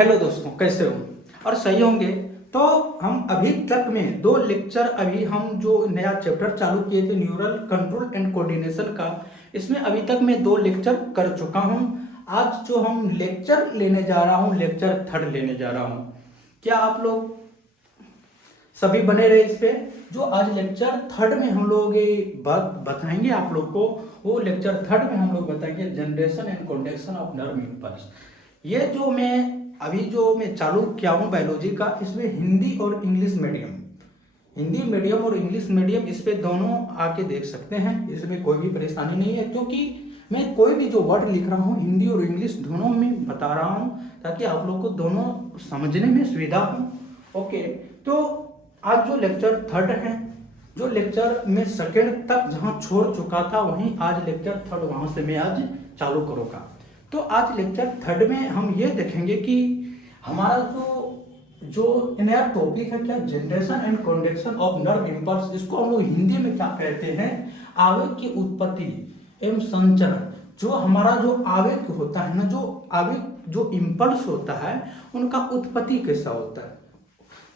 Hello दोस्तों, कैसे हो और सही होंगे। तो हम अभी तक में दो लेक्चर, अभी हम जो नया चैप्टर चालू किए थे न्यूरल कंट्रोल एंड कोऑर्डिनेशन का, इसमें अभी तक मैं दो लेक्चर कर चुका हूं। आज जो हम लेक्चर लेने जा रहा हूं, लेक्चर थर्ड लेने जा रहा हूं। क्या आप लोग सभी बने रहे इस पे। जो आज लेक्चर थर्ड में हम लोग ये बात बताएंगे आप लोग को, वो लेक्चर थर्ड में हम लोग बताएंगे generation and conduction of nerve impulse. ये जो मैं चालू किया हूँ बायोलॉजी का, इसमें हिंदी और इंग्लिश मीडियम, हिंदी मीडियम और इंग्लिश मीडियम इस पे दोनों आके देख सकते हैं। इसमें कोई भी परेशानी नहीं है, क्योंकि मैं कोई भी जो वर्ड लिख रहा हूँ हिंदी और इंग्लिश दोनों में बता रहा हूँ, ताकि आप लोग को दोनों समझने में सुविधा हो। ओके, तो आज जो लेक्चर थर्ड है, जो लेक्चर में सेकेंड तक जहाँ छोड़ चुका था, वहीं आज लेक्चर थर्ड वहाँ से मैं आज चालू करूँगा। तो आज लेक्चर थर्ड में हम ये देखेंगे कि हमारा जो नया टॉपिक है क्या, generation and conduction of nerve impulse. इसको हम लोग हिंदी में क्या कहते हैं, आवेग की उत्पत्ति एवं संचरण। जो हमारा जो आवेग होता है ना, जो आवेग जो इम्पल्स होता है, उनका उत्पत्ति कैसा होता है,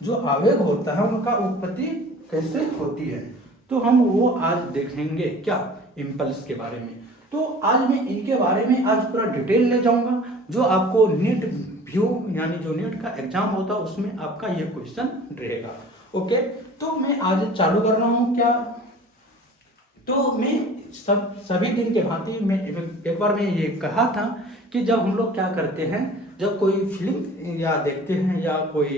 जो आवेग होता है उनका उत्पत्ति कैसे होती है, तो हम वो आज देखेंगे क्या, इम्पल्स के बारे में। तो आज मैं इनके बारे में आज पूरा डिटेल ले जाऊंगा, जो आपको नीट व्यू यानी जो नीट का एग्जाम होता है उसमें आपका ये क्वेश्चन रहेगा। ओके, तो मैं आज चालू कर रहा हूँ क्या। तो मैं सभी दिन के भांति मैं एक बार मैं ये कहा था कि जब हम लोग क्या करते हैं, जब कोई फिल्म या देखते हैं या कोई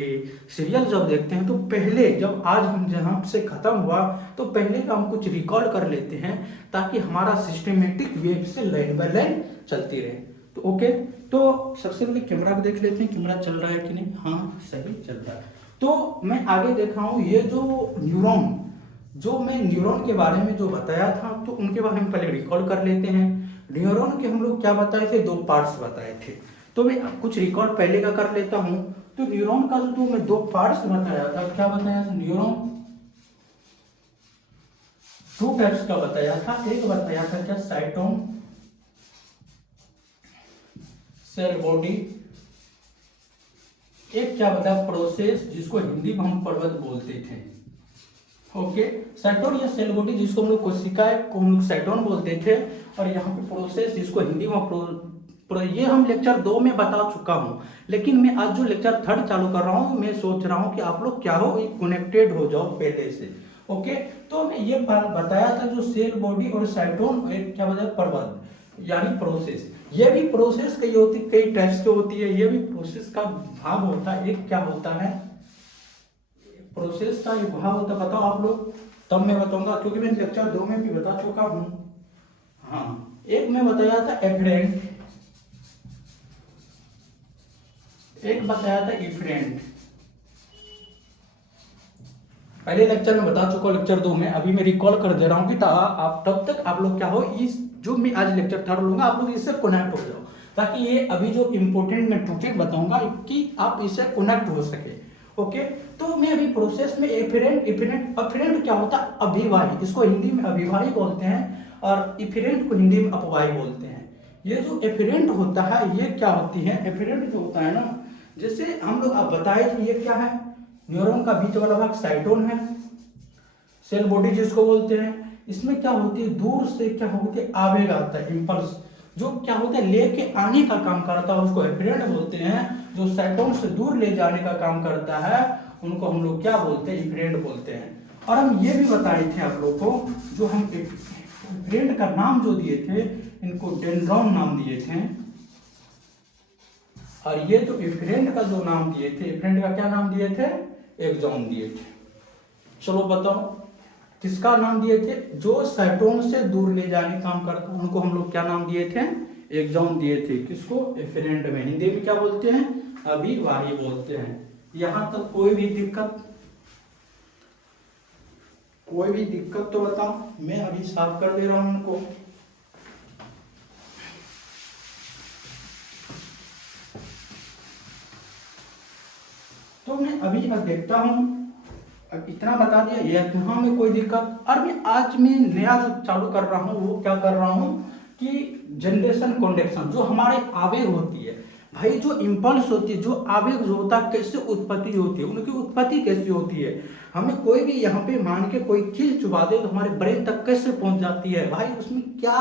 सीरियल जब देखते हैं, तो पहले जब आज हम जहाँ से ख़त्म हुआ तो पहले का हम कुछ रिकॉर्ड कर लेते हैं, ताकि हमारा सिस्टमेटिक वे से लाइन बाय लाइन चलती रहे। तो ओके, तो सबसे पहले कैमरा को देख लेते हैं, कैमरा चल रहा है कि नहीं। हाँ, सही चल रहा है। तो मैं आगे देख रहा हूँ, ये जो न्यूरॉन, जो मैं न्यूरॉन के बारे में जो बताया था, तो उनके बारे में पहले रिकॉर्ड कर लेते हैं। न्यूरॉन के हम लोग क्या बताए थे, दो पार्ट्स बताए थे। तो मैं कुछ रिकॉर्ड पहले का कर लेता हूं। तो न्यूरॉन का जो मैं दो पार्ट्स बताया था, क्या बताया था, न्यूरॉन टू टाइप्स का बताया था। एक बताया था क्या, साइटोन सेल बॉडी। एक क्या बताया, प्रोसेस, जिसको हिंदी में हम पर्वत बोलते थे। ओके, साइटोन या सेल बॉडी, जिसको हम लोग कोशिकाएं को हम लोग साइटोन बोलते थे, और यहाँ पे प्रोसेस, जिसको हिंदी में ये हम लेक्चर 2 में बता चुका हूँ। लेकिन मैं आज जो लेक्चर थर्ड चालू कर रहा हूँ, मैं सोच रहा हूँ कि आप लोग क्या हो, कनेक्टेड हो जाओ पहले से। ओके, तो मैं ये बताया था जो सेल बॉडी और साइटोन, एक क्या बताया, पर्वत यानी प्रोसेस। ये भी प्रोसेस कई होती, कई टाइप्स की होती है, ये भी प्रोसेस का भाग होता है। एक क्या होता है, प्रोसेस का एक भाग होता है, बताओ आप लोग, तब मैं बताऊंगा, क्योंकि मैं लेक्चर 2 में भी बता चुका हूँ। हाँ, एक मैं बताया था एफरेंट, एक बताया था इफरेंट। पहले लेक्चर में बता चुका, लेक्चर 2 में। अभी मैं रिकॉल कर दे रहा हूँ कि आप तब तक आप लोग क्या हो, इस जो मैं आज लेक्चर थर्ड लूंगा, आप लोग इससे कनेक्ट हो जाओ, ताकि ये अभी जो इंपॉर्टेंट मैं टॉपिक बताऊंगा कि आप इससे कनेक्ट हो सके। ओके, तो मैं अभी प्रोसेस में एफरेंट क्या होता है, अभिवाही, इसको हिंदी में अभिवाही बोलते हैं, और इफरेंट को हिंदी में अपवाही बोलते हैं। ये जो एफरेंट होता है, ये क्या होती है, एफरेंट जो होता है ना, जैसे हम लोग आप बताए थे, ये क्या है, न्यूरॉन का बीच वाला भाग साइटोन है, सेल बॉडी जिसको बोलते हैं। इसमें क्या होती है, दूर से क्या होती है, आवेग आता है, इंपल्स, जो क्या होता है, लेके आने का काम करता है, उसको एफरेंट बोलते हैं। जो साइटोन से दूर ले जाने का काम करता है, उनको हम लोग क्या बोलते हैं, इफरेंट बोलते हैं। और हम ये भी बताए थे आप लोग को, जो हम इफरेंट का नाम जो दिए थे, इनको डेंड्रॉन नाम दिए थे। और ये जो इफरेंट का जो नाम दिए थे, इफरेंट का क्या नाम दिए थे, एक्सॉन दिए थे। चलो बताओ, किसका नाम दिए थे, जो साइटोन से दूर ले जाने काम करता, उनको हम लोग क्या नाम दिए थे, एक्सॉन दिए थे। किसको, इफरेंट में। हिंदी में क्या बोलते हैं, अभिवाही बोलते हैं। यहां तक कोई भी दिक्कत, कोई भी दिक्कत तो बताओ, मैं अभी साफ कर दे रहा हूं उनको। तो मैं अभी देखता हूं, अब इतना बता दिया, ये यहाँ में कोई दिक्कत। और मैं आज में नया जो चालू कर रहा हूँ, वो क्या कर रहा हूँ कि जनरेशन कंडक्शन, जो हमारे आवेग होती है, भाई जो इम्पल्स होती है, जो आवेग जो होता है, कैसे उत्पत्ति होती है, उनकी उत्पत्ति कैसी होती है। हमें कोई भी यहाँ पे मान के कोई कील चुबा दे तो हमारे ब्रेन तक कैसे पहुंच जाती है भाई, उसमें क्या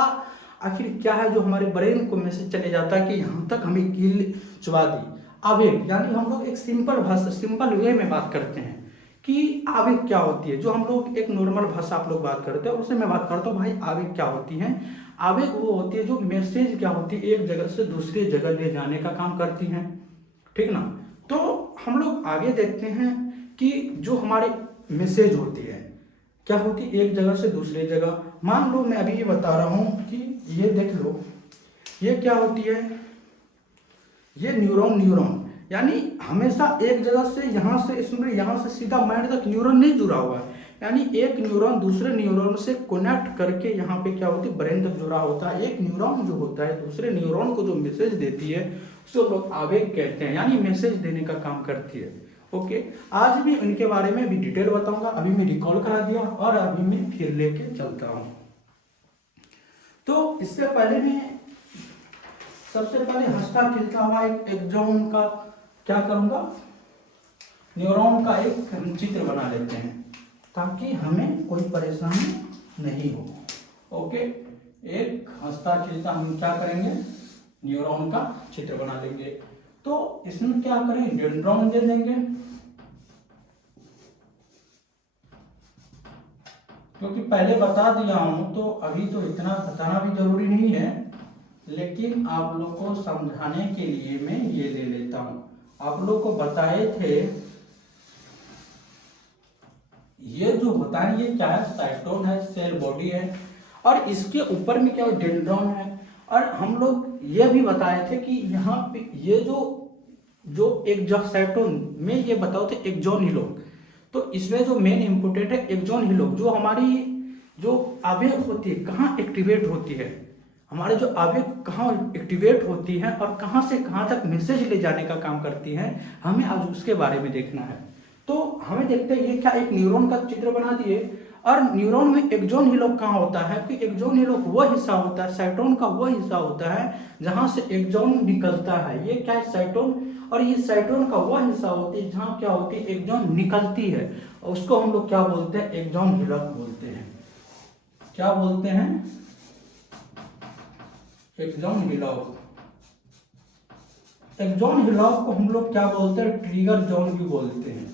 आखिर क्या है जो हमारे ब्रेन को मैसेज चले जाता है कि यहाँ तक हमें कील चुबा दी। आवेग यानी हम लोग एक सिंपल भाषा, सिंपल वे में बात करते हैं कि आवेग क्या होती है। जो हम लोग एक नॉर्मल भाषा आप लोग बात करते हैं उससे मैं बात करता हूँ भाई आवेग क्या होती है। आवेग वो होती है जो मैसेज क्या होती है एक जगह से दूसरी जगह ले जाने का काम करती हैं, ठीक ना। तो हम लोग आगे देखते हैं कि जो हमारे मैसेज होती है क्या होती है एक जगह से दूसरी जगह। मान लो मैं अभी ये बता रहा हूँ कि ये देख लो, ये क्या होती है, ये न्यूरॉन यानी हमेशा एक जगह से यहाँ से इसमें यहाँ से सीधा माइंड तक न्यूरॉन नहीं जुड़ा हुआ है, यानी एक न्यूरॉन दूसरे न्यूरॉन से कनेक्ट करके यहाँ पे क्या होती है ब्रेन तक जुड़ा होता है। एक न्यूरॉन जो होता है दूसरे न्यूरॉन को जो मैसेज देती है उसको लोग आवेग कहते हैं, यानी मैसेज देने का काम करती है। ओके, आज मैं इनके बारे में भी डिटेल बताऊंगा। अभी मैं रिकॉल करा दिया और अभी मैं फिर लेके चलता हूँ। तो इससे पहले मैं सबसे पहले हंसता खिलता हुआ एक एक्सॉन का क्या करूंगा, न्यूरॉन का एक चित्र बना लेते हैं ताकि हमें कोई परेशानी नहीं हो। ओके, एक हंसता खिलता हम क्या करेंगे न्यूरॉन का चित्र बना लेंगे। तो इसमें क्या करें डेंड्रॉन दे देंगे, क्योंकि पहले बता दिया हूं तो अभी तो इतना बताना भी जरूरी नहीं है, लेकिन आप लोग को समझाने के लिए मैं ये ले लेता हूं। आप लोग को बताए थे ये जो होता है ये क्या है, साइटोन है, सेल बॉडी है, और इसके ऊपर में क्या है डेंड्रॉन है। और हम लोग ये भी बताए थे कि यहाँ पे ये जो एक्सोसाइटोन में ये बताओ थे एक्सॉन हिलोक। तो इसमें जो मेन इम्पोर्टेंट है एक्सॉन हिलोक, जो हमारी जो आवेग होती है कहाँ एक्टिवेट होती है, हमारे जो आवेग कहाँ एक्टिवेट होती है और कहाँ से कहाँ तक मैसेज ले जाने का काम करती है, हमें आज उसके बारे में देखना है। तो हमें देखते हैं ये क्या एक न्यूरॉन का चित्र बना दिए, और न्यूरॉन में एक्सॉन हिलोक कहाँ होता है कि एक्सॉन हिलोक वो हिस्सा होता है, साइटोन का वो हिस्सा होता है जहाँ से एक्सॉन निकलता है। ये क्या है साइटोन, और ये साइटोन का वो हिस्सा होती है जहाँ क्या होती है एक्सॉन निकलती है, और उसको हम लोग क्या बोलते हैं एक्सॉन हिलोक बोलते हैं। क्या बोलते हैं एक्सॉन हिलोक। एक्सॉन हिलोक को हम लोग क्या बोलते हैं ट्रिगर जोन भी बोलते हैं।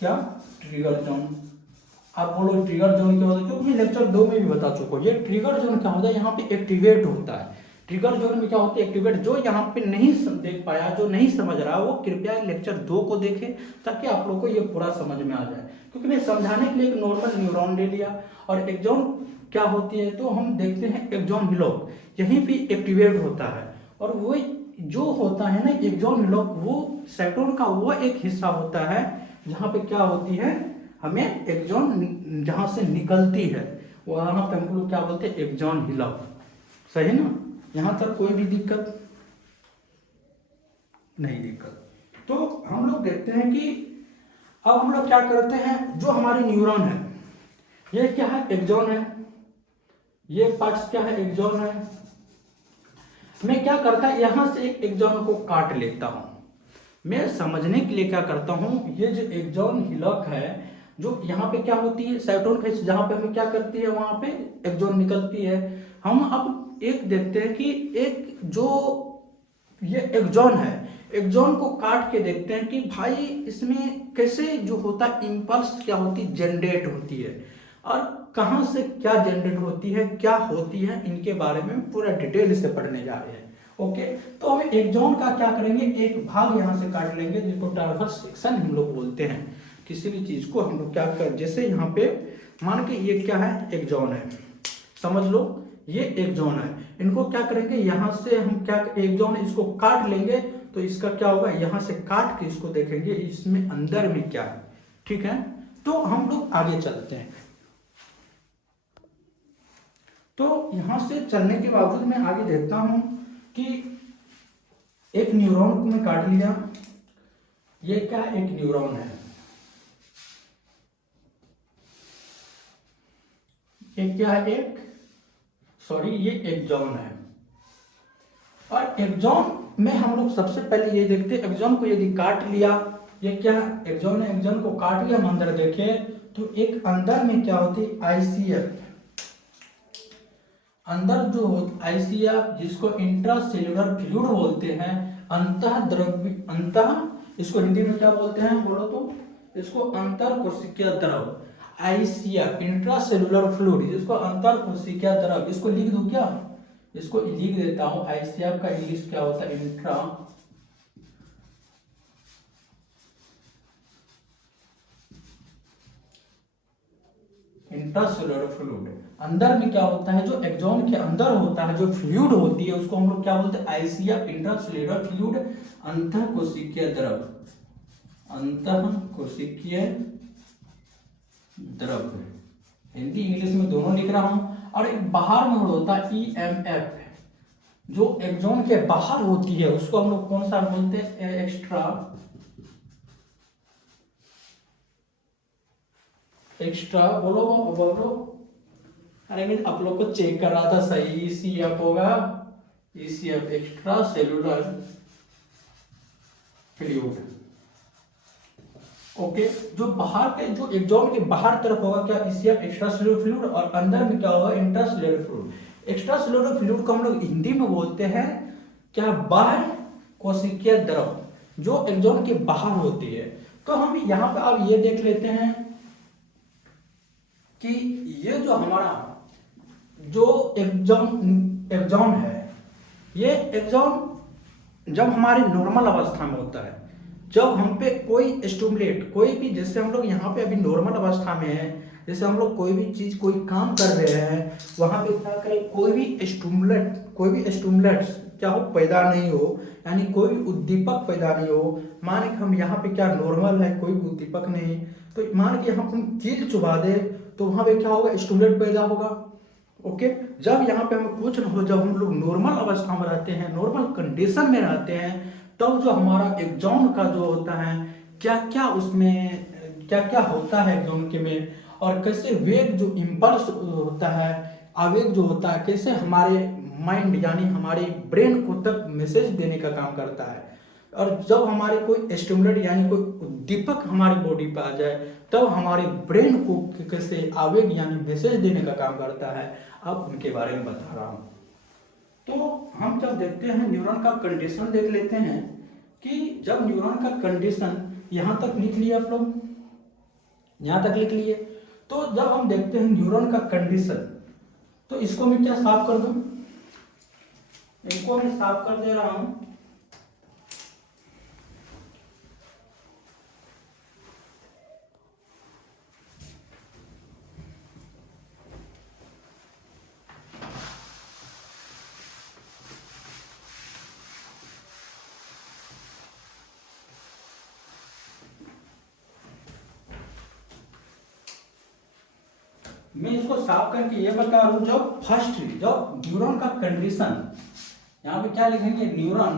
क्या ट्रिगर जोन, आप बोलो ट्रिगर जोन क्या होता है, क्योंकि मैं लेक्चर 2 में भी बता चुका हूँ। ये ट्रिगर जोन क्या होता है, यहाँ पे एक्टिवेट होता है। ट्रिगर जोन में क्या होता है एक्टिवेट। जो यहाँ पे नहीं देख पाया, जो नहीं समझ रहा, वो कृपया लेक्चर 2 को देखें ताकि आप लोग को ये पूरा समझ में आ जाए। क्योंकि मैं समझाने के लिए एक नॉर्मल न्यूरॉन ले लिया, और एक्सॉन क्या होती है तो हम देखते हैं एक्सॉन हिलोक यहीं पे एक्टिवेट होता है। और वो जो होता है ना एक्सॉन हिलोक, वो साइटोन का वो एक हिस्सा होता है जहाँ पे क्या होती है हमें एक्सॉन जहाँ से निकलती है, वहाँ पे हम लोग क्या बोलते हैं एक्सॉन हिलोक। सही ना, यहाँ तक कोई भी दिक्कत नहीं दिक्कत। तो हम लोग देखते हैं कि अब हम लोग क्या करते हैं, जो हमारी न्यूरॉन है ये क्या है एक्सॉन है, ये पार्ट्स क्या है एक्सॉन है। मैं क्या करता है यहाँ से एक एक्सॉन को काट लेता हूँ। मैं समझने के लिए क्या करता हूँ, ये जो एक्सॉन हिलोक है जो यहाँ पे क्या होती है साइटोन का, जहाँ पे हमें क्या करती है वहां पे एक्सॉन निकलती है। हम अब एक देखते हैं कि एक जो ये एक्सॉन है, एक्सॉन को काट के देखते हैं कि भाई इसमें कैसे जो होता है इम्पल्स क्या होती जनरेट होती है, और कहाँ से क्या जनरेट होती है, क्या होती है, इनके बारे में पूरा डिटेल से पढ़ने जा रहे हैं। ओके, तो हम एक्सॉन का क्या करेंगे एक भाग यहाँ से काट लेंगे जिसको ट्रांसवर्स सेक्शन हम लोग बोलते हैं। किसी भी चीज को हम लोग क्या कर, जैसे यहाँ पे मान के ये क्या है एक्सॉन है, समझ लो ये एक्सॉन है। इनको क्या करेंगे यहाँ से हम क्या एक्सॉन इसको काट लेंगे, तो इसका क्या होगा यहाँ से काट के इसको देखेंगे इसमें अंदर में क्या है। ठीक है, तो हम लोग आगे चलते हैं। तो यहां से चलने के बावजूद मैं आगे देखता हूं कि एक न्यूरॉन को मैं काट लिया, ये क्या एक न्यूरॉन है, ये क्या है ये एक्सॉन है। और एक्सॉन में हम लोग सबसे पहले ये देखते हैं एक्सॉन को यदि काट लिया, ये क्या एक्सॉन है, एक्सॉन को काट लिया हम अंदर देखें तो एक अंदर में क्या होती है आईसीएफ, अंदर जो आईसीएफ जिसको इंट्रासेल्युलर फ्लूइड बोलते हैं, अंतः द्रव्य, अंतः इसको हिंदी में क्या बोलते हैं बोलो तो, इसको अंतर कोशिकीय द्रव, आईसीएफ इंट्रासेल्युलर फ्लूइड जिसको अंतर कोशिकीय द्रव, इसको लिख दूं क्या, इसको लिख देता हूं, आईसीएफ का इंग्लिश क्या होता है इंट्रासेल्युलर फ्लूइड। अंदर में क्या होता है, जो एक्सॉन के अंदर होता है जो फ्लूइड होती है उसको हम लोग क्या बोलते हैं आईसीएफ इंट्रासेल्युलर फ्लूइड, अंतः कोशिकीय द्रव, अंतः कोशिकीय द्रव, हिंदी इंग्लिश में दोनों लिख रहा हूं। और एक बाहर में होता है ईएमएफ, जो एक्सॉन के बाहर होती है उसको हम लोग कौन सा बोलते हैं एक्स्ट्रा, एक्स्ट्रा बोलो बोलो, अरे मैं आप लोग को चेक कर रहा था सही, ईसीएफ होगा, ECF extra cellular fluid. Okay, जो बाहर के जो एक्सॉन के बाहर तरफ होगा क्या ईसीएफ एक्स्ट्रा सेलुलर फ्लूइड, और अंदर में क्या होगा intracellular fluid. Extra cellular fluid को हम लोग हिंदी में बोलते हैं क्या बाह्य कोशिकीय द्रव, जो एक्सॉन के बाहर होती है। तो हम यहाँ पे अब ये देख लेते हैं कि ये जो हमारा जो एक्सॉन है, ये एक्सॉन जब हमारे नॉर्मल अवस्था में होता है, जब हम पे कोई स्टिमुलेट, कोई भी, जैसे हम लोग यहाँ पे अभी नॉर्मल अवस्था में है, जैसे हम लोग कोई भी चीज कोई काम कर रहे हैं वहां पे क्या करें, कोई भी स्टिमुलेट्स क्या हो पैदा नहीं हो, यानी कोई भी उद्दीपक पैदा नहीं हो। मान के हम यहाँ पे क्या नॉर्मल है, कोई भी उद्दीपक नहीं, तो मान के यहाँ हम कील चुबा दे तो वहां पे क्या होगा स्टिमुलेट पैदा होगा। ओके, जब यहाँ पे हमें कुछ न हो, जब हम लोग नॉर्मल अवस्था में रहते हैं, नॉर्मल कंडीशन में रहते हैं, तब जो हमारा एक्सॉन का जो होता है क्या क्या उसमें क्या क्या होता है एक्सॉन के में, और कैसे वेग जो इम्पल्स होता है, आवेग जो होता है, कैसे हमारे माइंड यानी हमारे ब्रेन को तक मैसेज देने का काम करता है। और जब हमारे कोई स्टिमुलेट यानी कोई उद्दीपक हमारी बॉडी पे आ जाए तब हमारे ब्रेन को कैसे आवेग यानी मैसेज देने का काम करता है, अब उनके बारे में बता रहा हूँ। तो हम जब देखते हैं न्यूरॉन का कंडीशन देख लेते हैं कि जब न्यूरॉन का कंडीशन यहाँ तक लिख लिया आप लोग, यहाँ तक लिख लिए, तो जब हम देखते हैं न्यूरॉन का कंडीशन, तो इसको मैं क्या साफ कर दूं, इनको मैं साफ कर दे रहा हूं। मैं इसको साफ करके ये बता रहा हूं, जब न्यूरॉन का कंडीशन, यहां पे क्या लिखेंगे न्यूरॉन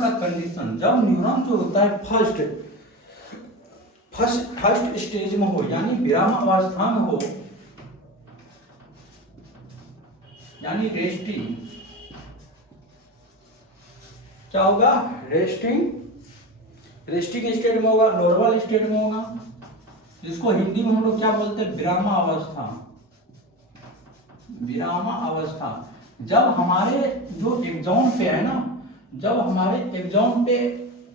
का कंडीशन, जब न्यूरॉन जो होता है फर्स्ट स्टेज में हो यानी विराम अवस्था में हो, यानी रेस्टिंग, क्या होगा रेस्टिंग स्टेट में होगा, नॉर्मल स्टेट में होगा, जिसको हिंदी में हम लोग क्या बोलते हैं विरामावस्था। जब हमारे जो एक्सॉन पे है ना, जब हमारे एक्सॉन पे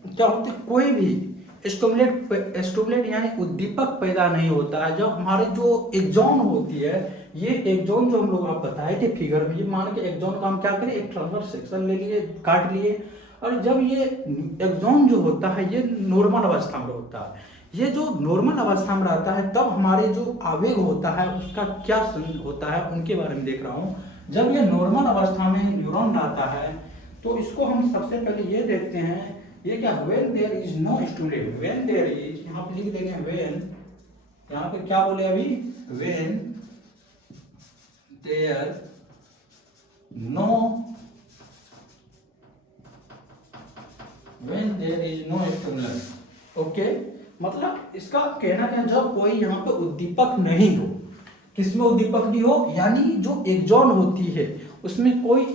क्या होता है कोई भी स्टिमुलेट यानी उद्दीपक पैदा नहीं होता है, जब हमारे जो एक्सॉन होती है, ये एक्सॉन जो हम लोग आप बताए थे फिगर में, ये मान के एक्सॉन का हम क्या करें एक ट्रांसवर्स सेक्शन ले लिए, काट लिए, और जब ये एक्सॉन जो होता है ये नॉर्मल अवस्था में होता है, ये जो नॉर्मल अवस्था में रहता है तब हमारे जो आवेग होता है उसका क्या होता है उनके बारे में देख रहा हूँ। जब ये नॉर्मल अवस्था में न्यूरॉन रहता है तो इसको हम सबसे पहले ये देखते हैं, ये क्या when there is no stimulate, when there is, यहाँ पे लिख देंगे व्हेन, यहाँ पे क्या बोले अभी when there is no stimulant. Okay, मतलब इसका कहना क्या, जब कोई यहाँ पे उद्दीपक नहीं हो, किसमें उद्दीपक नहीं हो, यानी जो एक्सॉन होती है उसमें कोई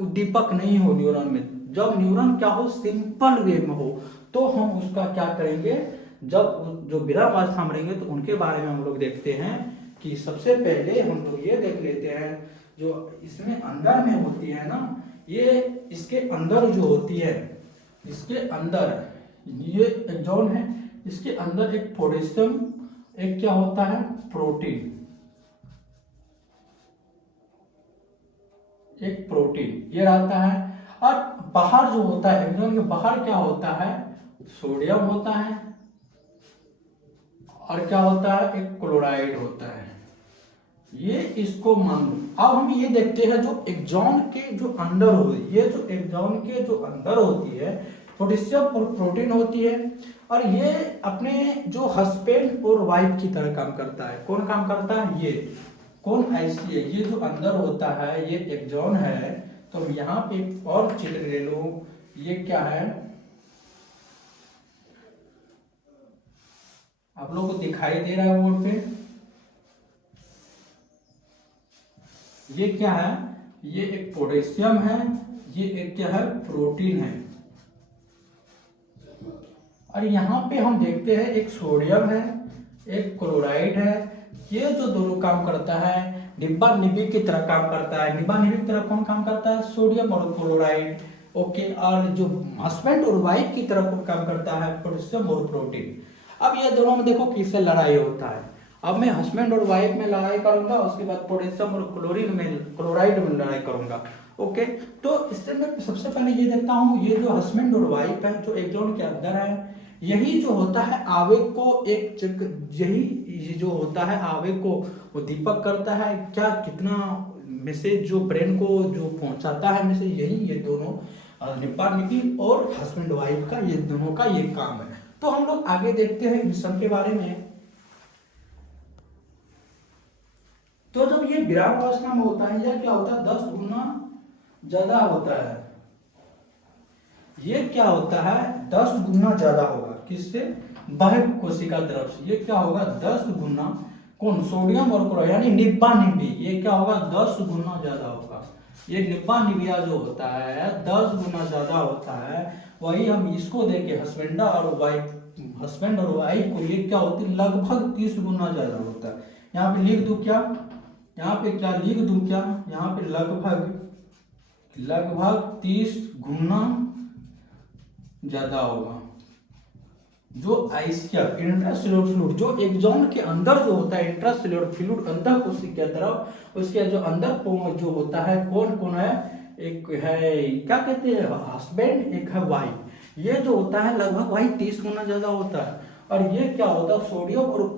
उद्दीपक नहीं हो न्यूरॉन में। जब न्यूरॉन क्या हो, सिंपल वे में हो, तो हम उसका क्या करेंगे, जब जो विराम अवस्था में रहेंगे तो उनके बारे में हम लोग देखते हैं कि सबसे पहले हम लोग ये देख लेते हैं जो इसमें अंदर में होती है ना, ये इसके अंदर जो होती है, इसके अंदर ये एक्सॉन है, इसके अंदर एक पोटेशियम, एक क्या होता है प्रोटीन, एक प्रोटीन ये रहता है। और बाहर जो होता है एक्सॉन के बाहर क्या होता है, सोडियम होता है, और क्या होता है एक क्लोराइड होता है। ये इसको मान लो। अब हम ये देखते हैं जो एक्सॉन के जो अंदर हो, ये जो एक्सॉन के जो अंदर होती है पोटेशियम और प्रोटीन होती है, और ये अपने जो हस्बैंड और वाइफ की तरह काम करता है। कौन काम करता है, ये कौन ऐसी है, ये जो अंदर होता है ये एक्सॉन है। तो यहाँ पे एक और चित्र ले लो, ये क्या है आप लोगों को दिखाई दे रहा है बोर्ड पे, ये क्या है, ये एक पोटेशियम है, ये एक क्या है प्रोटीन है। और यहाँ पे हम देखते हैं एक सोडियम है, एक क्लोराइड है। ये जो दोनों काम करता है डिब्बा निबी की तरह काम करता है। डिब्बा निबी की तरह कौन काम करता है, सोडियम और क्लोराइड। ओके, और जो हस्बैंड और वाइफ की तरह कौन काम करता है, पोटेशियम और प्रोटीन। अब ये दोनों में देखो किससे लड़ाई होता है। अब मैं हस्बैंड और वाइफ में लड़ाई करूंगा, उसके बाद पोटेशियम और क्लोराइड में लड़ाई करूंगा। ओके, तो इससे मैं सबसे पहले ये देखता हूँ, ये जो हस्बैंड और वाइफ है जो एक्सॉन के अंदर है, यही जो होता है आवेग को यही जो होता है आवेग को उद्दीपक करता है। क्या कितना मैसेज जो ब्रेन को जो पहुंचाता है मैसेज, यही ये दोनों निब्बा निबी और हस्बैंड वाइफ का ये दोनों का ये काम है। तो हम लोग आगे देखते हैं मिशन के बारे में। तो जब ये विराम अवस्था में होता है यह क्या होता है 10 गुना ज्यादा होता है। ये क्या होता है 10 गुना ज्यादा होगा, किससे, बाह्य कोशिका द्रव से। ये क्या होगा 10 गुना, कौन, सोडियम और क्लोराइड यानी निब्बा निबी, ये क्या होगा 10 गुना ज्यादा होगा। ये निब्बा निबिया जो होता है 10 गुना ज्यादा होता है। वही हम इसको देखे हस्बैंड और वाइफ को, ये क्या होती है लगभग 30 गुना ज्यादा होता है। यहाँ पे लिख दूं क्या, यहाँ पे क्या लिख दूं क्या, यहाँ पे लगभग 30 गुना ज्यादा होगा। जो आइसक्या इंट्रासेल्युलर फ्लूइड जो एक्सॉन के अंदर जो होता है, इंट्रासेल्युलर फ्लूइड अंदर कोशिका द्रव, उसके जो अंदर जो होता है कौन कौन है, एक है क्या कहते हैं हस्बैंड, एक है वाइफ। ये जो होता है लगभग वही 30 गुना ज्यादा होता है। और ये क्या होता है सोडियम और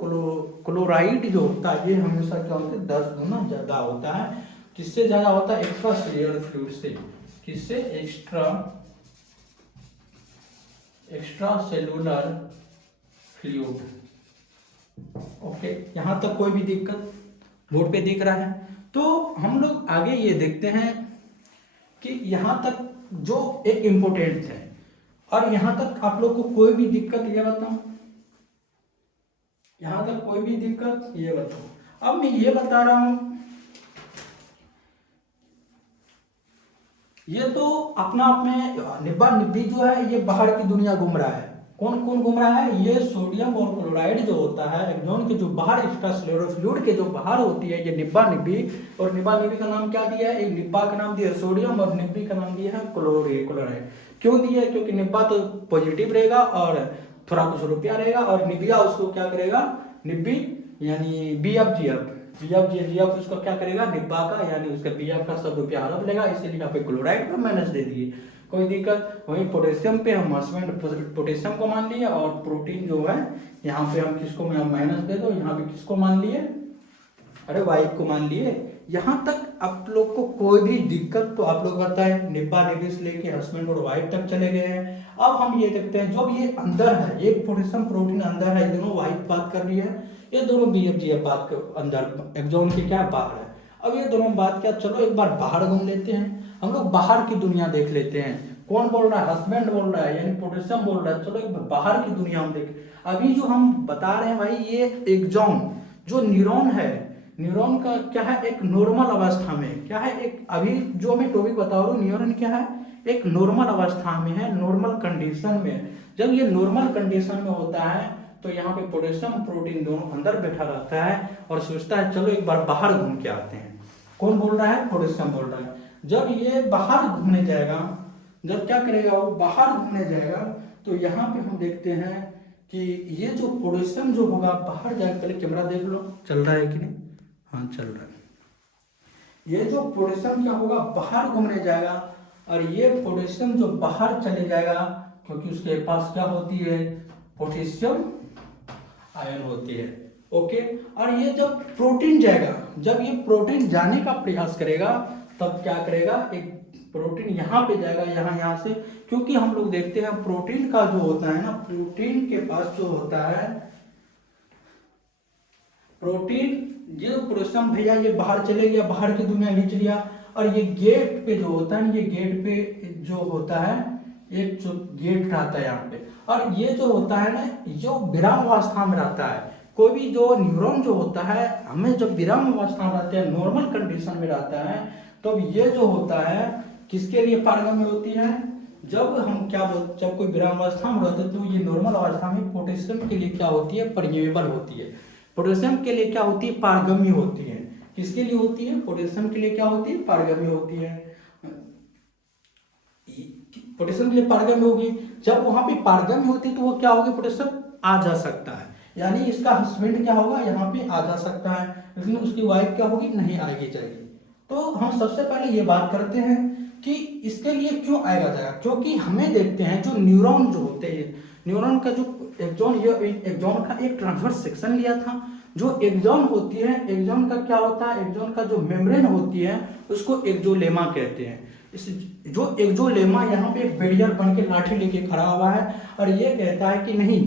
क्लोराइड जो होता है ये हमेशा क्या होता है 10 गुना ज्यादा होता है। किससे ज्यादा होता है, एक्स्ट्रासेल्युलर फ्लूइड से। किससे, एक्स्ट्रासेल्युलर फ्लूइड। ओके, यहां तक कोई भी दिक्कत बोर्ड पे दिख रहा है। तो हम लोग आगे ये देखते हैं कि यहां तक जो एक इम्पोर्टेंट है, और यहां तक आप लोग को कोई भी दिक्कत ये बताओ, यहां तक कोई भी दिक्कत ये बताओ। अब मैं ये बता रहा हूं, ये तो अपना आप में निब्बा निब्बी जो है ये बाहर की दुनिया घूम रहा है। कौन कौन घूम रहा है, ये सोडियम और क्लोराइड जो होता है एक्सॉन के जो बाहर एक्स्ट्रासेल्युलर फ्लूइड के जो बाहर होती है ये निब्बा निब्बी। और निब्बा निब्बी का नाम क्या दिया है, एक निब्बा का नाम दिया सोडियम और निब्बी का नाम दिया है क्लोराइड। क्यों दिया है, क्योंकि निब्बा तो पॉजिटिव रहेगा और थोड़ा कुछ रुपया रहेगा, और निबिया उसको क्या करेगा, निब्बी यानी बीएफ उसको क्या करेगा निब्बा का, यानी उसका बीएफ का सब रुपया हड़प लेगा। इसीलिए यहाँ पे क्लोराइड पर माइनस दे दिए, कोई दिक्कत। वहीं पोटेशियम पे हम हस्बैंड पोटेशियम को मान लिए, और प्रोटीन जो है यहाँ पे हम किसको माइनस दे दो, यहाँ पे किसको मान लिए, अरे वाइफ को मान लिए। यहाँ तक आप लोग को कोई भी दिक्कत तो आप लोग बताएं, निब्बा निब्बी से लेके हस्बैंड और वाइफ तक चले गए हैं। अब हम ये देखते हैं जब ये अंदर है, ये पोटेशियम प्रोटीन अंदर है, दोनों वाइफ बात कर रही है, ये दोनों बीएफजीएफ बात के अंदर एक्सॉन के क्या बाहर है। अब ये दोनों बात क्या, चलो एक बार बाहर घूम लेते हैं, हम लोग बाहर की दुनिया देख लेते हैं। कौन बोल रहा है, हस्बैंड बोल रहा है यानी पोटेशियम बोल रहा है। चलो एक बाहर की दुनिया हम देख, अभी जो हम बता रहे हैं भाई ये एक्सॉन जो न्यूरॉन है, न्यूरॉन का क्या है, एक नॉर्मल अवस्था में क्या है, एक अभी जो मैं टॉपिक बता रहा हूँ, न्यूरॉन क्या है, एक नॉर्मल अवस्था में है, नॉर्मल कंडीशन में। जब ये नॉर्मल कंडीशन में होता है तो यहाँ पे पोटेशियम प्रोटीन दोनों अंदर बैठा रहता है और सोचता है चलो एक बार बाहर घूम के आते हैं। कौन बोल रहा है, पोटेशियम बोल रहा है। जब ये बाहर घूमने जाएगा, जब क्या करेगा, वो बाहर घूमने जाएगा, तो यहाँ पे हम देखते हैं कि ये जो पोटेशियम जो होगा बाहर जाएगा। पहले कैमरा देख लो चल रहा है कि नहीं, हाँ चल रहा है। ये जो पोटेशियम क्या होगा, बाहर घूमने जाएगा, और ये पोटेशियम जो बाहर चले जाएगा क्योंकि उसके पास क्या होती है, पोटेशियम आयन होती है। ओके, और ये जब प्रोटीन जाएगा, जब ये प्रोटीन जाने का प्रयास करेगा तब क्या करेगा, एक प्रोटीन यहाँ पे जाएगा, यहाँ से, क्योंकि हम लोग देखते हैं प्रोटीन का जो होता है ना, प्रोटीन के पास जो होता है प्रोटीन, ये पोटेशियम भैया ये बाहर चले गया, बाहर की दुनिया खींच लिया, और ये गेट पे जो होता है, ये गेट पे जो होता है, एक जो गेट रहता है यहाँ पे, और ये जो होता है ना, जो विराम अवस्था में रहता है। कोई भी जो न्यूरॉन जो होता है, हमें जब विराम अवस्था में रहते हैं, नॉर्मल कंडीशन में रहता है, तो ये जो होता है किसके लिए पारगम्य होती है, जब हम क्या बोलते, जब कोई विराम अवस्था में रहते हैं तो ये नॉर्मल अवस्था में पोटेशियम के लिए क्या होती है, परमेबल होती है। पोटेशियम के लिए क्या होती है, पारगम्य होती है। किसके लिए होती है, पोटेशियम के लिए क्या होती है, पारगम्य होती है। पोटेशियम के लिए पारगम्य होगी, जब वहां पे पारगम्य होती है तो वो क्या होगी, पोटेशियम आ जा सकता है, यानी इसका हस्बैंड क्या होगा, यहाँ पे आ जा सकता है, लेकिन उसकी वाइफ क्या होगी, नहीं आएगी जाएगी। तो हम सबसे पहले ये बात करते हैं कि इसके लिए क्यों आएगा जाएगा, क्योंकि हमें देखते हैं जो न्यूरॉन जो होते हैं, न्यूरॉन का जो एक्सॉन, ये एक्सॉन का एक ट्रांसवर्स सेक्शन लिया था। जो एक्सॉन होती है, एक्सॉन का क्या होता है, एक्सॉन का जो मेम्ब्रेन होती है उसको एक्सोलेमा कहते हैं। इस जो एक्सोलेमा यहाँ पे एक बैरियर बन के लाठी लेके खड़ा हुआ है, और ये कहता है कि नहीं,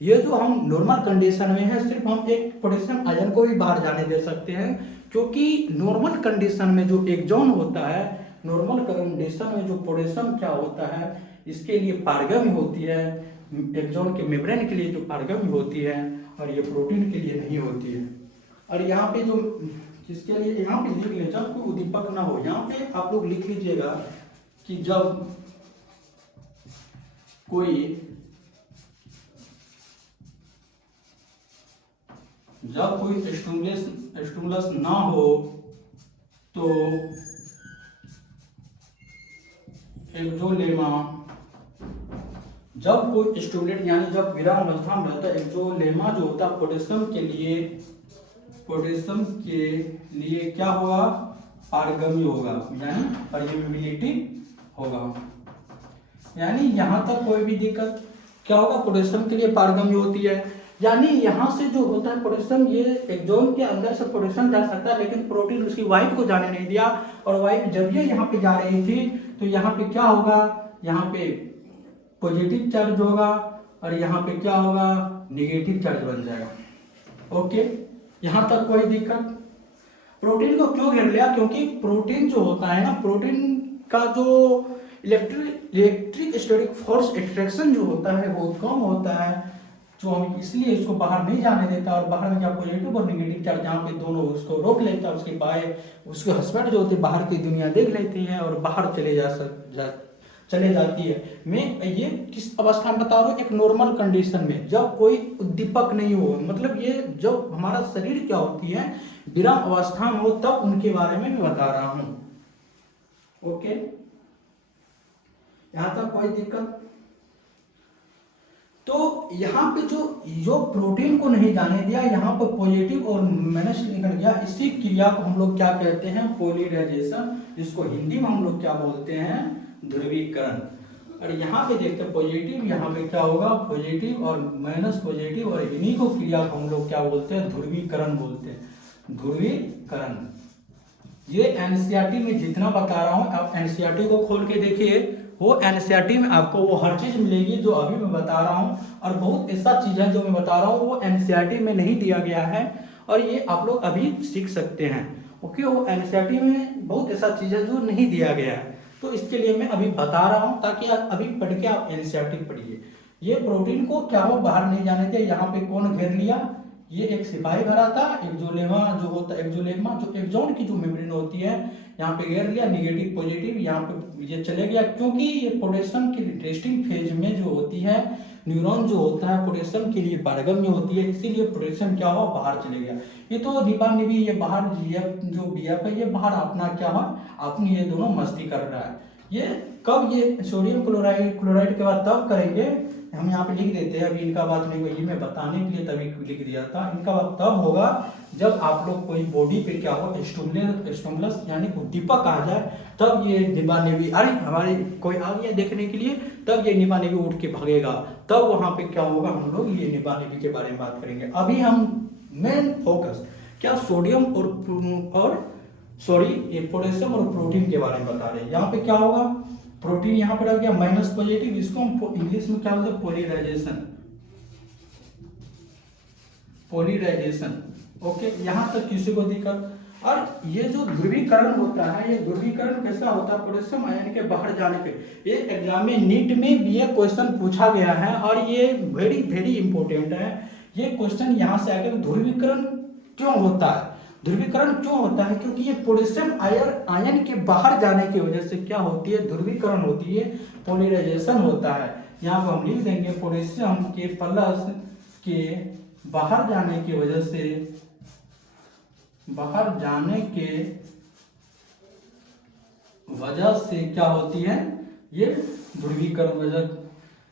ये जो हम नॉर्मल कंडीशन में है, सिर्फ हम एक पोटेशियम आयन को ही बाहर जाने दे सकते हैं, क्योंकि नॉर्मल कंडीशन में जो एक्सॉन होता है, नॉर्मल कंडीशन में जो पोटेशियम क्या होता है, इसके लिए पारगम्य होती है, एक्सॉन के मेम्ब्रेन के लिए जो पारगम्य होती है, और ये प्रोटीन के लिए नहीं होती है। और यहाँ पे जो जिसके लिए यहाँ पे लिख ले, जब कोई उद्दीपक ना हो, यहाँ पे आप लोग लिख लीजिएगा कि जब कोई स्टिमुलस ना हो तो एक्सोलेमा, जब कोई स्टिमुलेट यानी जब विराम अवस्था में रहता है, एक्सोलेमा जो होता है पोटेशियम के लिए क्या होगा, पारगम्य होगा, यानी परमेबिलिटी होगा। यानी यहाँ तक कोई भी दिक्कत क्या होगा, पोटेशियम के लिए पारगम्य होती है, यानी यहाँ से जो होता है पोटेशियम, ये एक्सॉन के अंदर से पोटेशियम जा सकता है, लेकिन प्रोटीन उसकी वाइफ को जाने नहीं दिया, और वाइफ जब ये यहाँ पे जा रही थी तो यहाँ पे क्या होगा, यहाँ पे पॉजिटिव चार्ज होगा, और यहाँ पे क्या होगा, नेगेटिव चार्ज बन जाएगा। ओके, यहाँ तक कोई दिक्कत। प्रोटीन को क्यों घेर लिया, क्योंकि प्रोटीन जो होता है ना, प्रोटीन का जो इलेक्ट्रिक स्टैटिक फोर्स अट्रैक्शन जो होता है वो कम होता है, जो हम इसलिए इसको बाहर नहीं जाने देता, और बाहर में क्या पॉजिटिव और नेगेटिव चार्ज जहाँ पे दोनों उसको रोक लेता है, उसके बाय उसके हस्बैंड जो होते हैं बाहर की दुनिया देख लेती हैं और बाहर चले जाती है। मैं ये किस अवस्था में बता रहा हूँ, एक नॉर्मल कंडीशन में, जब कोई उद्दीपक नहीं हो, मतलब ये जब हमारा शरीर क्या होती है, विराम अवस्था में हो, तब उनके बारे में मैं बता रहा हूँ। ओके, यहाँ तक कोई दिक्कत। तो यहाँ पे जो प्रोटीन को नहीं जाने दिया, यहाँ पर पॉजिटिव और माइनस निकल गया, इसी क्रिया को हम लोग क्या कहते हैं, पोलराइजेशन, जिसको हिंदी में हम लोग क्या बोलते हैं, ध्रुवीकरण। और यहाँ पे देखते हैं पॉजिटिव, यहाँ पे क्या होगा, पॉजिटिव और माइनस पॉजिटिव, और इन्हीं को क्रिया को हम लोग क्या बोलते हैं, ध्रुवीकरण बोलते हैं, ध्रुवीकरण। ये एनसीईआरटी में जितना बता रहा हूँ, आप एनसीईआरटी को खोल के देखिए, वो एनसीईआरटी में आपको वो हर चीज मिलेगी जो अभी मैं बता रहा हूँ, और बहुत ऐसा चीज है जो मैं बता रहा हूँ वो एनसीईआरटी में नहीं दिया गया है, और ये आप लोग अभी सीख सकते हैं। ओके, वो एनसीईआरटी में बहुत ऐसा चीज है जो नहीं दिया गया है, तो इसके लिए मैं अभी बता रहा हूँ ताकि आप अभी पढ़ के आप एनसीईआरटी पढ़िए। ये प्रोटीन को क्या हो, बाहर नहीं जाने दिया, यहाँ पे कौन घेर लिया, ये एक सिपाही भरा था, एक्सोलेमा जो होता है, एक्सोलेमा जो एक्सॉन की जो मेम्ब्रेन होती है, यहाँ पे घेर लिया, निगेटिव पॉजिटिव यहाँ पे ये चले गया, क्योंकि ये पोटेशियम की रेस्टिंग फेज में जो होती है न्यूरॉन जो होता है पोटेशियम के लिए पारगम्य होती है, इसीलिए पोटेशियम क्या हुआ बाहर चले गया। ये तो निपा निबी ये बाहर जो बीएफ है ये बाहर अपना क्या हुआ अपनी ये दोनों मस्ती कर रहा है। ये कब ये सोडियम क्लोराइड के बाद तब करेंगे, हम यहाँ पे लिख देते हैं, अभी इनका बात नहीं हुई, मैं बताने के लिए तभी लिख दिया था। इनका बात तब होगा जब आप लोग कोई बॉडी पे क्या हो स्टिमुलस यानी उद्दीपक आ जाए, तब ये निपा निबी, अरे हमारे कोई आ गया देखने के लिए, तब ये निपा निबी उठ के भागेगा, तब वहां पे क्या होगा हम लोग ये निपा निबी के बारे में बात करेंगे। अभी हम मेन फोकस क्या सोडियम और सॉरी ये पोटेशियम और प्रोटीन के बारे में बता रहे हैं। यहाँ पे क्या होगा, प्रोटीन यहाँ पर आ गया माइनस पॉजिटिव, इसको हम इंग्लिश में क्या बोलते हैं पोलराइजेशन। ओके, यहाँ तक किसी को दिक्कत। और ये जो ध्रुवीकरण होता है, ये ध्रुवीकरण कैसा होता है पोटेशियम आयन के बाहर जाने पे, ये एग्जाम में नीट में भी ये क्वेश्चन पूछा गया है और ये वेरी वेरी इंपॉर्टेंट है। ये क्वेश्चन यहाँ से आगे ध्रुवीकरण क्यों होता है, ध्रुवीकरण क्यों होता है, क्योंकि ये पोटेशियम आयन के बाहर जाने की वजह से क्या होती है ध्रुवीकरण होती है, पोलराइजेशन होता है। यहाँ पर हम लिख देंगे पोटेशियम के प्लस के बाहर जाने की वजह से, बाहर जाने के वजह से क्या होती है ये ध्रुवीकरण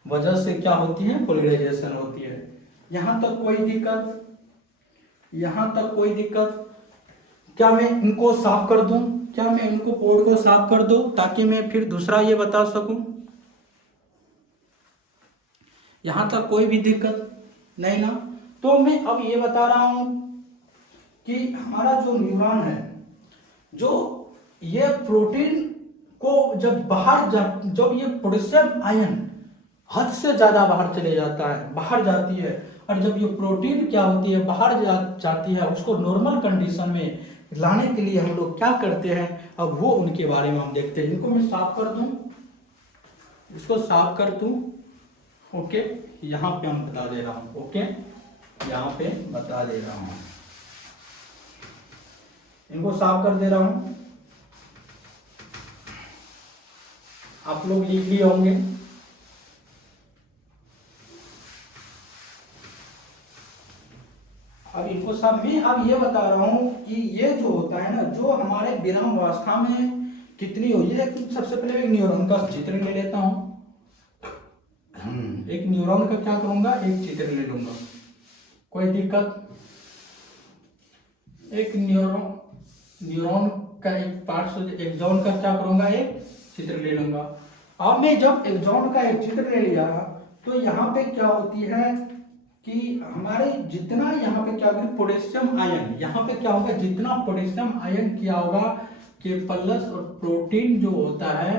वजह से क्या होती है पोलराइजेशन होती है। यहाँ तक कोई दिक्कत, यहाँ तक कोई दिक्कत। क्या मैं इनको साफ कर दूं, क्या मैं इनको कोड को साफ कर दूं ताकि मैं फिर दूसरा ये बता सकूं। यहां तक कोई भी दिक्कत नहीं ना। तो मैं अब ये बता रहा हूं कि हमारा जो न्यूरॉन है, जो ये प्रोटीन को जब बाहर जब ये पोटेशियम आयन हद से ज्यादा बाहर चले जाता है, बाहर जाती है, और जब ये प्रोटीन क्या होती है बाहर जाती है, उसको नॉर्मल कंडीशन में लाने के लिए हम लोग क्या करते हैं, अब वो उनके बारे में हम देखते हैं। इनको मैं साफ कर दूं, इसको साफ कर दूं। ओके, यहाँ पे हम बता दे रहा हूं। ओके, यहाँ पे बता दे रहा हूं, इनको साफ कर दे रहा हूं, आप लोग लिख लिए होंगे। अब इनको सब मैं अब ये बता रहा हूं कि ये जो होता है ना, जो हमारे विराम अवस्था में कितनी हो, ये सबसे पहले एक न्यूरॉन का चित्र ले लेता हूं। एक न्यूरॉन का क्या करूंगा, एक चित्र ले लूंगा, कोई दिक्कत। एक न्यूरॉन का एक पार्ट एक्सॉन का क्या करूंगा, एक चित्र ले लूंगा। अब मैं जब एक्सॉन का एक चित्र ले लिया तो यहाँ पे क्या होती है कि हमारे जितना यहाँ पे क्या होगा पोटेशियम आयन, यहाँ पे क्या होगा जितना पोटेशियम आयन किया होगा के प्लस, और प्रोटीन जो होता है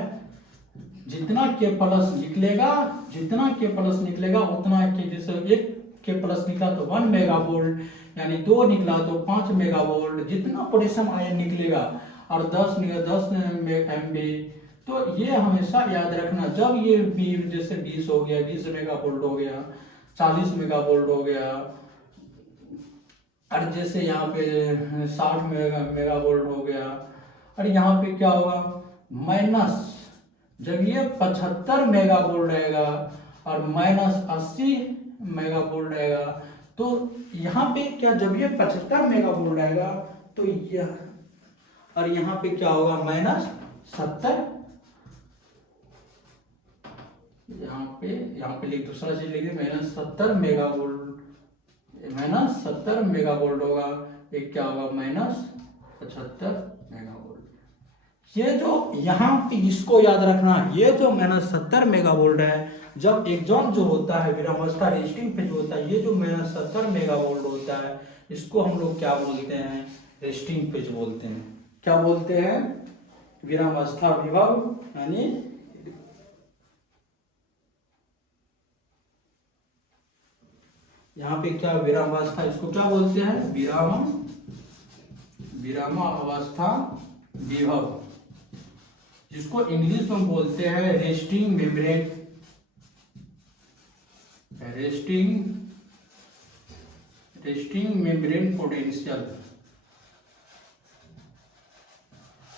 जितना के प्लस निकलेगा, जितना के प्लस निकलेगा उतना के, जैसे एक के प्लस निकला तो 1 मेगावोल्ट, यानी 2 निकला तो 5 मेगावोल्ट, जितना पोटेशियम आयन निकलेगा, और 10 निकला 10 MB। तो ये हमेशा याद रखना, जब ये जैसे 20 हो गया, 20 मेगावोल्ट हो गया, 40 मेगावोल्ट हो गया, और जैसे यहाँ पे 60 मेगावोल्ट हो गया, और यहाँ पे क्या होगा माइनस, जब ये 75 मेगावोल्ट रहेगा और माइनस 80 मेगावोल्ट रहेगा, तो यहाँ पे क्या जब ये 75 मेगावोल्ट रहेगा तो यह, और यहाँ पे क्या होगा माइनस 70, यहाँ पे लिख दूसरा चीज लिखिए माइनस 70 मेगावोल्ट, माइनस 70 मेगावोल्ट होगा, एक क्या होगा माइनस 75 मेगावोल्ट। ये जो यहाँ पे इसको याद रखना, ये जो माइनस 70 मेगावोल्ट है, जब एक्सॉन जो होता है विरामावस्था रेस्टिंग फेज होता है, ये जो माइनस 70 मेगावोल्ट होता है, इसको हम लोग क्या बोलते हैं रेस्टिंग फेज बोलते हैं। क्या बोलते हैं विरामावस्था विभव, यानी यहाँ पे क्या विरामावस्था, इसको क्या बोलते हैं विरामावस्था विभव, जिसको इंग्लिश में बोलते हैं रेस्टिंग रेस्टिंग मेम्ब्रेन पोटेंशियल,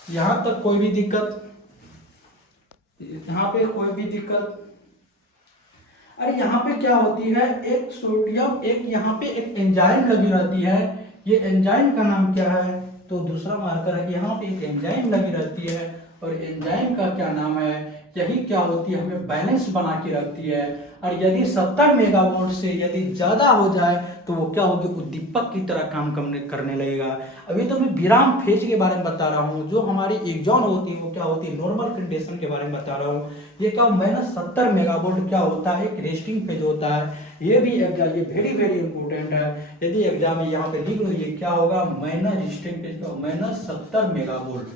यहां तक कोई भी दिक्कत, यहाँ पे कोई भी दिक्कत। अरे यहाँ पे क्या होती है, एक सोडियम, एक यहाँ पे एक एंजाइम लगी रहती है, ये एंजाइम का नाम क्या है, तो दूसरा मार्कर है, यहाँ पे एक एंजाइम लगी रहती है और एंजाइम का क्या नाम है, यही क्या होती है, हमें बैलेंस बना के रखती है। और यदि 70 मेगावाट से यदि ज़्यादा हो जाए तो वो क्या होगी, उद्दीपक की तरह काम करने लगेगा। अभी तो मैं विराम फेज के बारे में बता रहा हूँ, जो हमारी एक्सॉन होती है वो क्या होती है, नॉर्मल कंडीशन के बारे में बता रहा हूँ। ये क्या -70 मेगावाट क्या होता है, एक रेस्टिंग फेज होता है। ये भी एग्जाम, ये वेरी वेरी इंपॉर्टेंट है, यदि एग्जाम में यहाँ पे लिख लो, ये क्या होगा, रेस्टिंग फेज का -70 मेगावाट।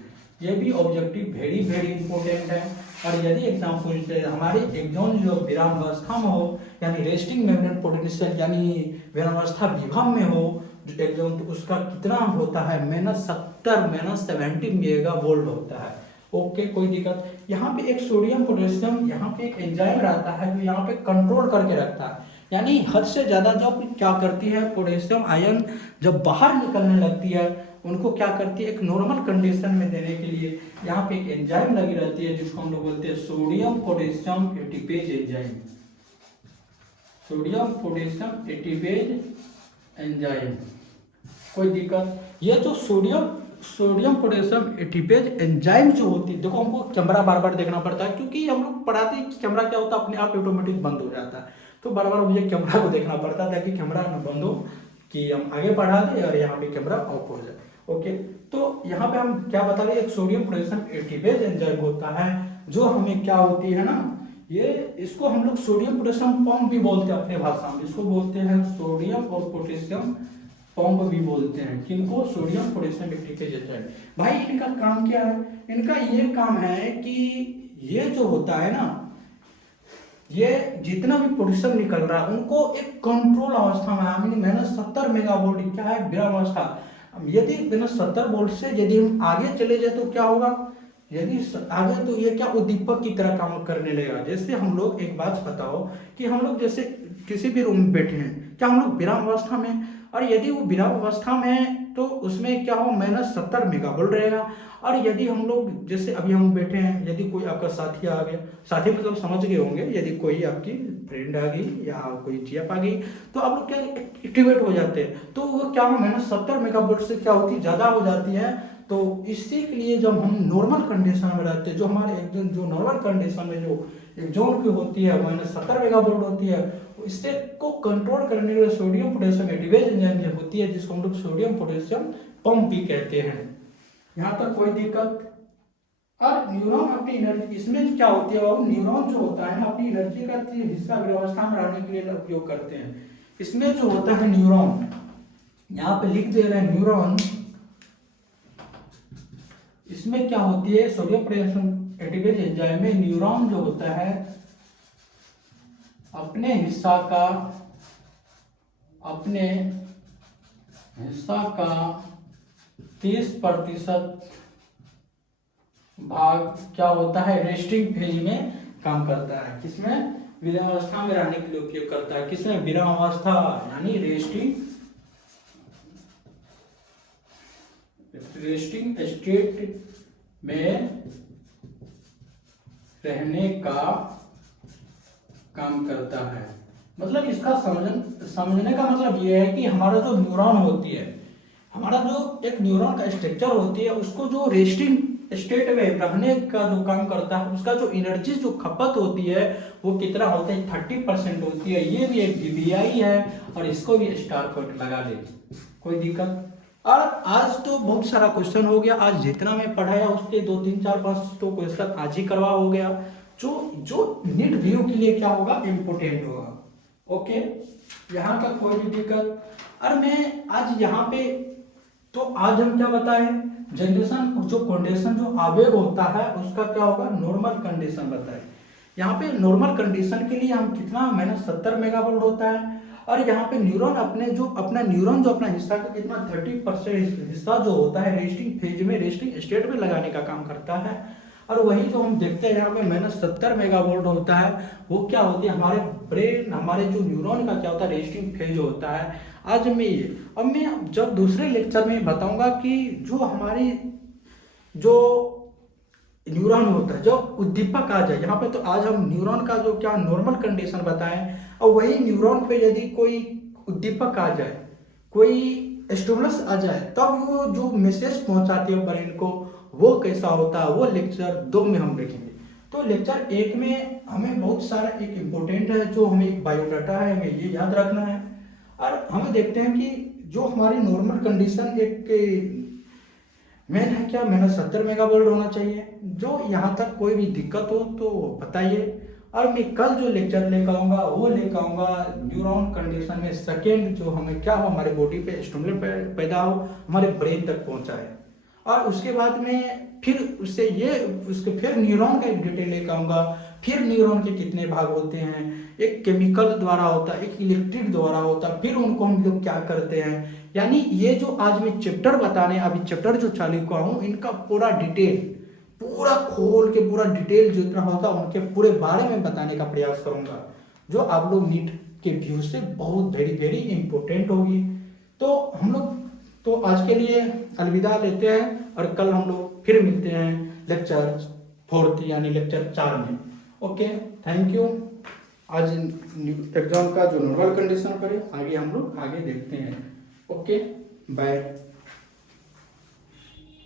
ये भी ऑब्जेक्टिव वेरी वेरी इंपॉर्टेंट है। और यदि एग्जाम पूछते हैं हमारी एक्सॉन जो विरामावस्था में हो, यानी रेस्टिंग मेम्ब्रेन पोटेंशियल यानी विरामावस्था विभव में हो जो एक्सॉन, तो उसका कितना होता है, -70 मेगावोल्ट होता है। ओके, कोई दिक्कत। यहाँ पे एक सोडियम पोटेशियम, यहाँ पे एक एंजाइम रहता है जो यहाँ पे कंट्रोल करके रखता है, यानी हद से ज़्यादा जब क्या करती है, पोटेशियम आयन जब बाहर निकलने लगती है, उनको क्या करती है, एक नॉर्मल कंडीशन में देने के लिए यहाँ पे एक एंजाइम लगी रहती है जिसको हम लोग बोलते हैं sodium potassium ATPase enzyme, sodium potassium ATPase enzyme. कोई दिक्कत। ये जो सोडियम पोटेशियम एटीपेज एंजाइम जो होती है, देखो हमको कैमरा बार बार देखना पड़ता है क्योंकि हम लोग पढ़ाते हैं कैमरा क्या होता है, अपने आप ऑटोमेटिक बंद हो जाता है, तो बार बार मुझे कैमरा को देखना पड़ता है ताकि कैमरा न बंद हो, कि हम आगे बढ़ा दें और यहाँ पे कैमरा ऑफ हो जाए। ओके, तो यहाँ पे हम क्या बता रहे हैं, एक सोडियम पोटेशियम एटीपेज एंजाइम होता है जो हमें क्या होती है ना, ये इसको हम लोग सोडियम पोटेशियम पंप भी बोलते हैं अपने भाषा में, इसको बोलते हैं सोडियम और पोटेशियम पंप भी बोलते हैं। किनको, सोडियम पोटेशियम एटीपेज एंजाइम। भाई इनका काम क्या है, इनका ये काम है कि ये जो होता है ना, ये जितना भी पोटेशियम निकल रहा है उनको एक कंट्रोल अवस्था में, -70 मेगावोल्ट क्या है, विराम अवस्था। यदि -70 वोल्ट से यदि हम आगे चले जाए तो क्या होगा, यदि आगे तो ये क्या उद्दीपक की तरह काम करने लगेगा। जैसे हम लोग, एक बात बताओ कि हम लोग जैसे किसी भी रूम में बैठे हैं, क्या हम लोग विराम अवस्था में, और यदि वो विराम अवस्था में तो उसमें क्या हो, -70 मेगावोल्ट रहेगा। और यदि हम लोग जैसे अभी हम बैठे हैं, यदि कोई आपका साथी आ गया, साथी मतलब समझ गए होंगे, यदि कोई आपकी फ्रेंड आ गई या कोई चीप आ गई तो आप लोग क्या एक्टिवेट हो जाते हैं, तो वो क्या हो, -70 मेगावोल्ट से क्या होती है, ज़्यादा हो जाती है। तो इसी के लिए जब हम नॉर्मल कंडीशन में रहते हैं, जो हमारे एक्सॉन जो नॉर्मल कंडीशन में जो एक्सॉन की होती है -70 मेगावोल्ट होती है, इससे को कंट्रोल करने के लिए सोडियम पोटेशियम एटीपेज एंजाइम होती है जिसको हम लोग सोडियम पोटेशियम पंप भी कहते हैं। यहाँ तक कोई दिक्कत। और न्यूरॉन अपनी एनर्जी, इसमें क्या होती है, न्यूरॉन जो होता है ना, अपनी एनर्जी का हिस्सा व्यवस्था में रहने के लिए उपयोग करते हैं। इसमें जो होता है न्यूरॉन, यहाँ पे लिख दे रहे हैं न्यूरॉन, इसमें क्या होती है, सोडियम पोटेशियम एटीपेज एंजाइम में न्यूरॉन जो होता है अपने हिस्सा का 30% भाग क्या होता है, रेस्टिंग फेज में काम करता है। किसमें, विराम अवस्था में रहने के लिए उपयोग करता है। किसमें, विराम अवस्था यानी रेस्टिंग स्टेट में रहने का काम करता है। मतलब इसका समझने का मतलब ये है कि हमारा जो न्यूरॉन होती है, हमारा जो एक न्यूरॉन का स्ट्रक्चर होती है, उसको जो रेस्टिंग स्टेट में रहने का जो काम करता है, उसका जो एनर्जी जो खपत होती है वो कितना होता है, 30% होती है। ये भी एक वीवीआई है और इसको भी स्टार पॉइंट लगा दे, कोई दिक्कत। और आज तो बहुत सारा क्वेश्चन हो गया, आज जितना मैं पढ़ाया उसके 2 3 4 5 तो क्वेश्चन आज ही करवा हो गया, जो नीट व्यू के लिए क्या होगा, इम्पोर्टेंट होगा। ओके, यहाँ का कोई भी दिक्कत। और मैं आज यहाँ पे, तो आज हम क्या बताएं, जनरेशन जो कंडीशन जो आवेग होता है उसका क्या होगा, नॉर्मल कंडीशन बताएं। यहाँ पे नॉर्मल कंडीशन के लिए हम कितना, -70 मेगावोल्ट होता है। और यहाँ पे न्यूरॉन अपना अपना हिस्सा का कितना 30% हिस्सा जो होता है रेस्टिंग फेज में, रेस्टिंग स्टेट में लगाने का काम करता है। और वही जो हम देखते हैं यहाँ पे -70 मेगावोल्ट होता है, वो क्या होती है हमारे ब्रेन, हमारे जो न्यूरॉन का क्या होता है रेस्टिंग फेज होता है। आज मैं ये, अब मैं जब दूसरे लेक्चर में बताऊंगा कि जो हमारी जो न्यूरॉन होता है, जो उद्दीपक आ जाए यहाँ पे, तो आज हम न्यूरॉन का जो क्या नॉर्मल कंडीशन बताएं, और वही न्यूरॉन पे यदि कोई उद्दीपक आ जाए, कोई स्टिमुलस आ जाए, तब वो जो मैसेज पहुंचाती है ब्रेन को, वो कैसा होता है, वो लेक्चर 2 में हम देखेंगे। तो लेक्चर 1 में हमें बहुत सारा एक इम्पोर्टेंट है, जो हमें एक बायोडाटा है, हमें ये याद रखना है। और हम देखते हैं कि जो हमारी नॉर्मल कंडीशन एक मेन है क्या, -70 मेगावोल्ट होना चाहिए। जो यहाँ तक कोई भी दिक्कत हो तो बताइए, और मैं कल जो लेक्चर लेकर आऊँगा वो लेकर आऊँगा न्यूरॉन कंडीशन में सेकेंड, जो हमें क्या हो, हमारे बॉडी पे स्टिमुलेट पैदा हो, हमारे ब्रेन तक पहुँचाए। और उसके बाद में फिर उससे ये उसके फिर न्यूरॉन का एक डिटेल लेकर आऊँगा, फिर न्यूरॉन के कितने भाग होते हैं, एक केमिकल द्वारा होता है, एक इलेक्ट्रिक द्वारा होता है, फिर उनको हम लोग क्या करते हैं। यानी ये जो आज मैं चैप्टर बताने, अभी चैप्टर जो चालू किया हूँ, इनका पूरा डिटेल, पूरा खोल के पूरा डिटेल जितना होगा उनके पूरे बारे में बताने का प्रयास करूंगा, जो आप लोग नीट के व्यू से बहुत वेरी वेरी इंपॉर्टेंट होगी। तो हम लोग तो आज के लिए अलविदा लेते हैं, और कल हम लोग फिर मिलते हैं लेक्चर 4 यानी लेक्चर 4 में। Okay, thank you. आज एग्जाम का जो नॉर्मल कंडीशन पर है, आगे हम लोग आगे देखते हैं। Okay, bye.